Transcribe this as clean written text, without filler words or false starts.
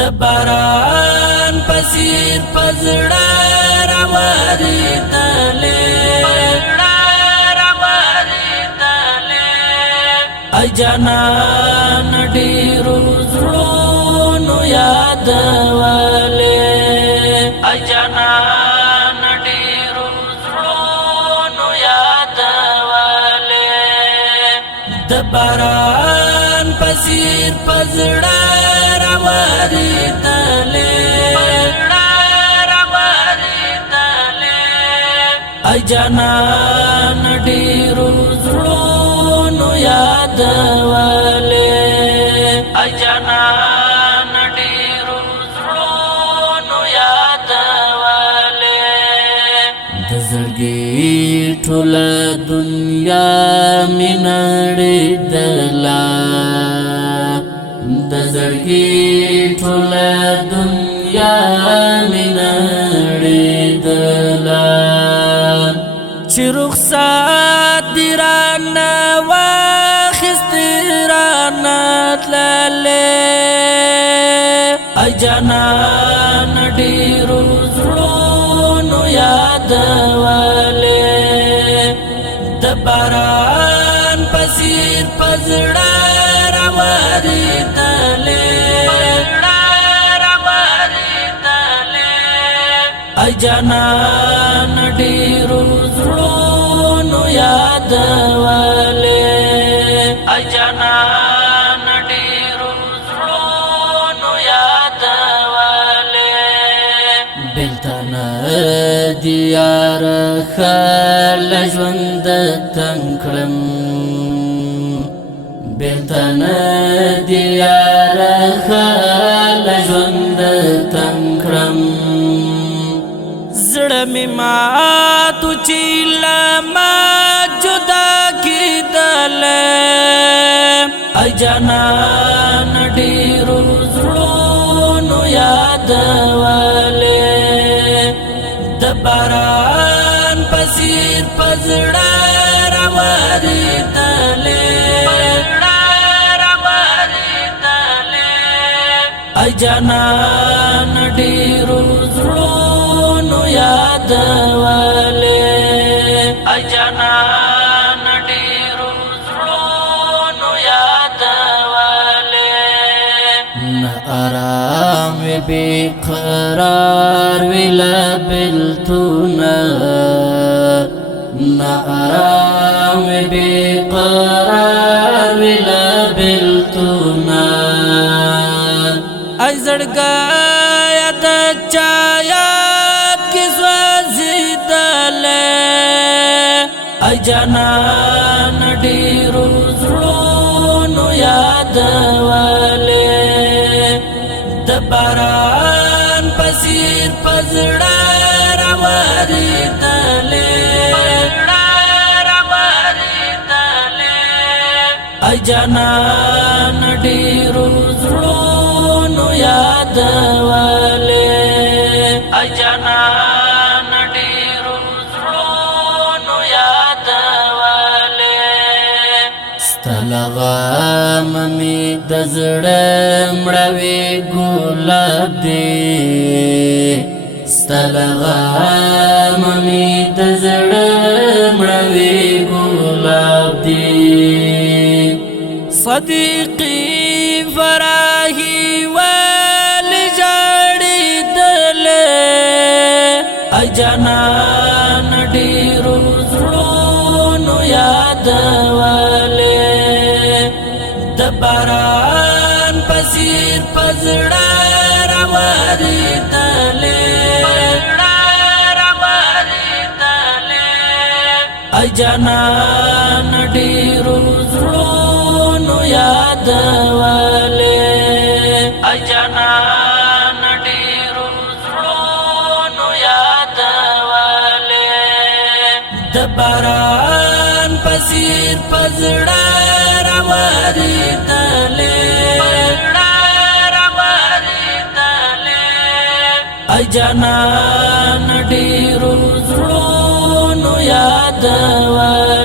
د باران پسیر پزړه راوریدلې ای جانان ډېرو زړونو یادولې ای جانان ډېرو زړونو یادولې د باران پسیر پزړه راوریدلې ای جانان ډېرو زړونو یادولې ای جانان ډېرو زړونو یادولې د زړګي ټوله دنیا مې نړېدله د زړګي ټوله دنیا مې نړېدله چې رخصت دې رانه واخیستې رانه تللې ای جانان ډېرو زړونو یادولې د باران پسیر پزړه راوریدلې ای جانان ډېرو زړونو یادولې ای جانان ډېرو زړونو یادولې بېلتون دې یار ښه ژوند تنګ کړم بېلتون دې یار ښه ژوند تنګ کړم زړه مې ماتو چې له ما جدا کېدلې ای جانان ډېرو زړونو یادولې د باران پسیر پزړه راوریدلې ای جانان ډېرو زړونو یادولې ای جانان ډېرو زړونو یادولې نه آرام وي بې قرار وي له بېلتونه نه آرام وي بې قرار وي له بېلتونه ای زړګیه د چا یاد کې سوځېدلې ای جانان ډېرو زړونو یادولې د باران پسیر پزړه راوریدلې ای جانان ډېرو زړونو یادولې ای جانان ډېرو زړونو یادولې ستا له غمه مې د زړه مړوې ګلاب دی ستا له غمه مې د زړه مړوې ګلاب دی صدیقی فراهی والی جاړېدلې ای جانان ډېرو زړونو یادولې د باران پسیر پزړه راوریدلې ای جانان ډېرو زړونو یادولې ای جانان ډېرو زړونو یادولې د باران پسیر پزړه راوریدلې ای جانان ډېرو زړونو یادولې